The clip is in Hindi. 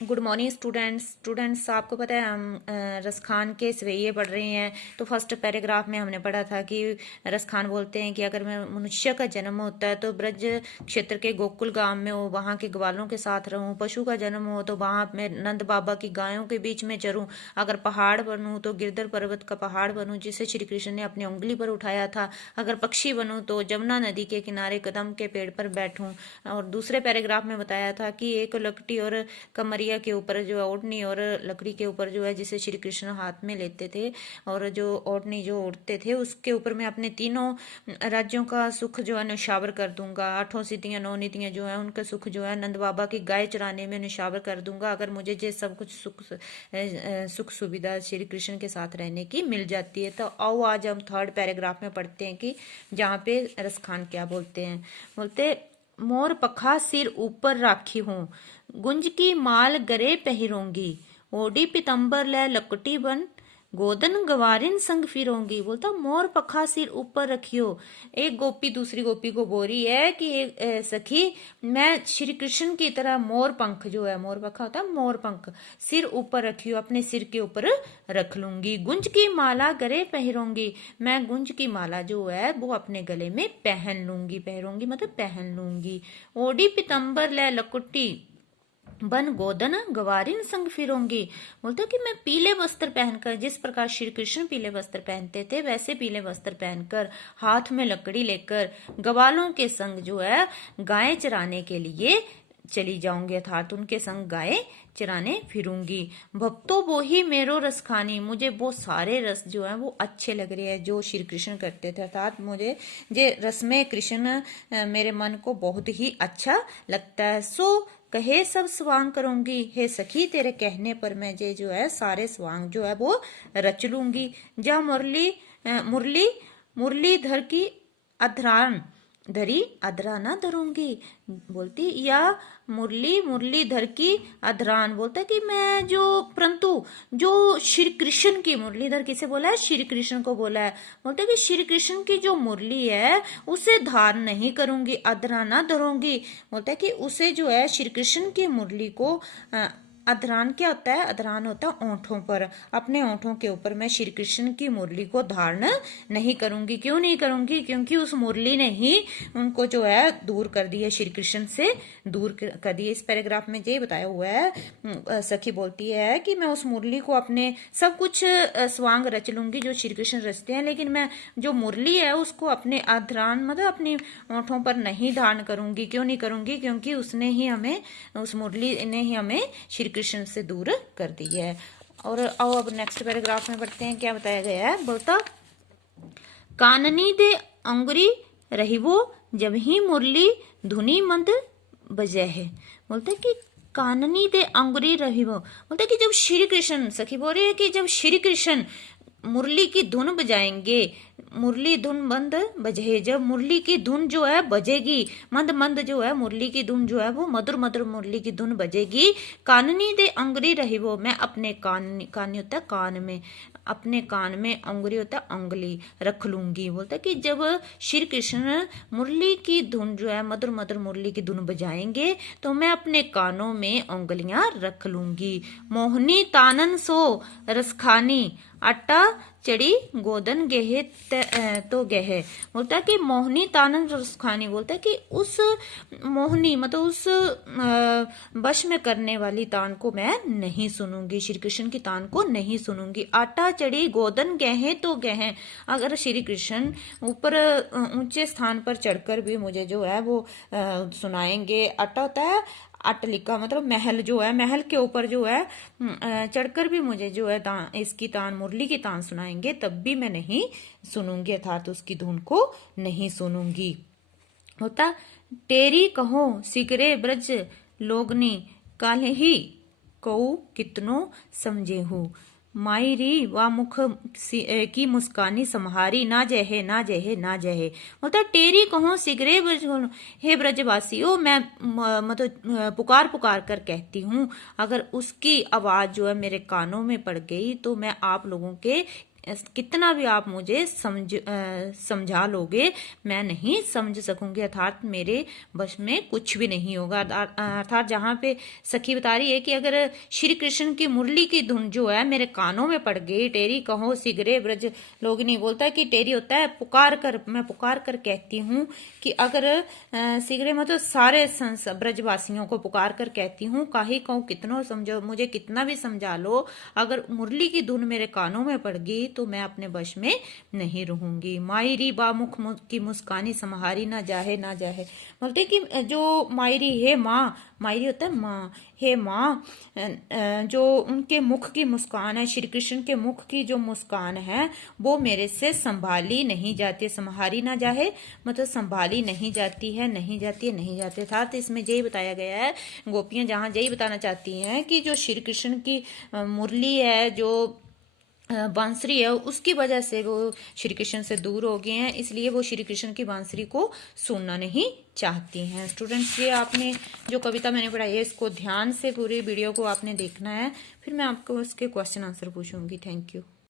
गुड मॉर्निंग स्टूडेंट्स आपको पता है हम रसखान के सवैये पढ़ रहे हैं। तो फर्स्ट पैराग्राफ में हमने पढ़ा था कि रसखान बोलते हैं कि अगर मैं मनुष्य का जन्म होता है तो ब्रज क्षेत्र के गोकुल गांव में हो, वहाँ के ग्वालों के साथ रहूं। पशु का जन्म हो तो वहाँ मैं नंद बाबा की गायों के बीच में चरूं। अगर पहाड़ बनूं तो गिरधर पर्वत का पहाड़ बनूं जिसे श्री कृष्ण ने अपनी उंगली पर उठाया था। अगर पक्षी बनूं तो जमुना नदी के किनारे कदम के पेड़ पर बैठूं। और दूसरे पैराग्राफ में बताया था कि एक लकड़ी और कमरिया के ऊपर जो है ओढ़नी और लकड़ी के ऊपर जो है जिसे श्री कृष्ण हाथ में लेते थे, और जो ओढ़नी जो ओढ़ते थे उसके ऊपर मैं अपने तीनों राज्यों का सुख जो है निशावर कर दूंगा। 8 सिद्धियां 9 निधियां जो है उनका सुख जो है नंद बाबा की गाय चराने में निशावर कर दूंगा। अगर मुझे ये सब कुछ सुख सुविधा श्री कृष्ण के साथ रहने की मिल जाती है। तो आओ आज हम थर्ड पैराग्राफ में पढ़ते हैं कि जहाँ पे रसखान क्या बोलते हैं। बोलते मोर पखा सिर ऊपर राखी हूँ, गुंज की माल गरे पहिरोंगी, ओडी पितंबर ले लकटी बन, गोदन गवारिन संग फिरोंगी। बोलता मोर पखा सिर ऊपर रखियो। एक गोपी दूसरी गोपी को बोल रही है कि सखी मैं श्री कृष्ण की तरह मोर पंख जो है, मोर पखा होता है मोर पंख, सिर ऊपर रखियो, अपने सिर के ऊपर रख लूंगी। गुंज की माला गले पहिरोंगी, मैं गुंज की माला जो है वो अपने गले में पहन लूंगी। पहिरोंगी मतलब पहन लूंगी। ओडी पितंबर ले लकुटी बन गोदन गवारिन संग फिरोंगी। बोलते कि मैं पीले वस्त्र पहनकर, जिस प्रकार श्री कृष्ण पीले वस्त्र पहनते थे वैसे पीले वस्त्र पहनकर, हाथ में लकड़ी लेकर गवालों के संग जो है गाय चराने के लिए चली जाऊंगी, अर्थात उनके संग गाय चराने फिरूंगी। भक्तों वो ही मेरो रस खानी, मुझे वो सारे रस जो है वो अच्छे लग रहे हैं जो श्री कृष्ण करते थे, अर्थात मुझे जे रस में कृष्ण मेरे मन को बहुत ही अच्छा लगता है। सो कहे सब स्वांग करूंगी, हे सखी तेरे कहने पर मैं जे जो है सारे स्वांग जो है वो रच लूंगी। जा मुरली मुरली मुरली धर की अधरान धरी अधरा ना धरूंगी। बोलती या मुरली मुरली धर की अधरान, बोलता कि मैं जो परंतु जो श्री कृष्ण की मुरलीधर किसे बोला है, श्री कृष्ण को बोला है। बोलता कि श्री कृष्ण की जो मुरली है उसे धारण नहीं करूंगी, अधरा ना धरूंगी। बोलता है कि उसे जो है श्री कृष्ण की मुरली को अधरान क्या होता है, अधरान होता है ओंठों पर, अपने ओंठों के ऊपर मैं श्री कृष्ण की मुरली को धारण नहीं करूंगी। क्यों नहीं करूंगी? क्योंकि उस मुरली ने ही उनको जो है दूर कर दिया, श्री कृष्ण से दूर कर दिया। इस पैराग्राफ में ये बताया हुआ है, सखी बोलती है कि मैं उस मुरली को अपने सब कुछ स्वांग रच लूंगी जो श्री कृष्ण रचते हैं, लेकिन मैं जो मुरली है उसको अपने अधरान मतलब अपनी ओंठों पर नहीं धारण करूंगी। क्यों नहीं करूंगी? क्योंकि उसने ही हमें, उस मुरली ने ही हमें श्री कृष्ण से दूर कर दिया है। और आओ अब नेक्स्ट पैराग्राफ में पढ़ते हैं क्या बताया गया है। बोलता काननी दे अंगुरी रहिवो, जब ही मुरली धुनी मंद बजे है। बोलते कि काननी दे अंगुरी रहिवो, बोलते कि जब श्री कृष्ण, सखी बोल रही है कि जब श्री कृष्ण मुरली की धुन बजाएंगे, मुरली धुन बंद बजे, जब मुरली की धुन जो है बजेगी, मंद मंद जो है मुरली की धुन जो है वो मधुर मधुर मुरली की धुन बजेगी। काननी दे अंगुरी रही वो, मैं अपने कान, कानी होता है कान में, अपने कान में, अंगुरी होता है अंगुली रख लूंगी। बोलता कि जब श्री कृष्ण मुरली की धुन जो है मधुर मधुर मुरली की धुन बजाएंगे तो मैं अपने कानों में उंगलियां रख लूंगी। मोहनी तानन सो रसखानी, आटा चढ़ी गोदन गेहे तो गेहे। बोलता है कि मोहनी तानन रसखानी, बोलता है कि उस मोहनी मतलब उस वश में करने वाली तान को मैं नहीं सुनूंगी, श्री कृष्ण की तान को नहीं सुनूंगी। आटा चढ़ी गोदन गहे तो गहे, अगर श्री कृष्ण ऊपर ऊंचे स्थान पर चढ़कर भी मुझे जो है वो सुनाएंगे। आटा होता है अटलिका मतलब महल जो है, महल के ऊपर जो है चढ़कर भी मुझे जो है इसकी तान, मुरली की तान सुनाएंगे तब भी मैं नहीं सुनूंगी, अर्थात उसकी धुन को नहीं सुनूंगी। होता तेरी कहो सिगरे ब्रज लोगनी, काल ही कऊ कितनो समझे हूँ, मायरी वा मुख की मुस्कानी सम्हारी, ना जहे ना जहे ना जहे। बोलता टेरी कहो सिगरे ब्रज, हे ब्रजवासी ओ, मैं मतलब पुकार पुकार कर कहती हूँ, अगर उसकी आवाज जो है मेरे कानों में पड़ गई तो मैं आप लोगों के कितना भी आप मुझे समझा लोगे, मैं नहीं समझ सकूंगी, अर्थात मेरे बस में कुछ भी नहीं होगा। अर्थात जहाँ पे सखी बता रही है कि अगर श्री कृष्ण की मुरली की धुन जो है मेरे कानों में पड़ गई, टेरी कहो सिगरे ब्रज लोग नहीं बोलता है कि टेरी होता है पुकार कर, मैं पुकार कर कहती हूँ कि अगर सिगरे मतलब सारे ब्रजवासियों को पुकार कर कहती हूँ, काहे कहूँ कितनों समझो, मुझे कितना भी समझा लो, अगर मुरली की धुन मेरे कानों में पड़ गई तो मैं अपने वश में नहीं रहूंगी। मायरी बा मुख की मुस्कानी समहारी ना जाहे ना जाहे, बोलते कि जो मायरी है माँ, मायरी होता है माँ, हे माँ, जो उनके मुख की मुस्कान है, श्री कृष्ण के मुख की जो मुस्कान है वो मेरे से संभाली नहीं जाती, संहारी ना जाए मतलब संभाली नहीं जाती है, नहीं जाती है, नहीं जाती था। तो इसमें यही बताया गया है, गोपियां जहाँ यही बताना चाहती हैं कि जो श्री कृष्ण की मुरली है, जो बांसुरी है, उसकी वजह से वो श्री कृष्ण से दूर हो गए हैं, इसलिए वो श्री कृष्ण की बांसुरी को सुनना नहीं चाहती हैं। स्टूडेंट्स, ये आपने जो कविता मैंने पढ़ाई है इसको ध्यान से पूरी वीडियो को आपने देखना है, फिर मैं आपको उसके क्वेश्चन आंसर पूछूंगी। Thank you.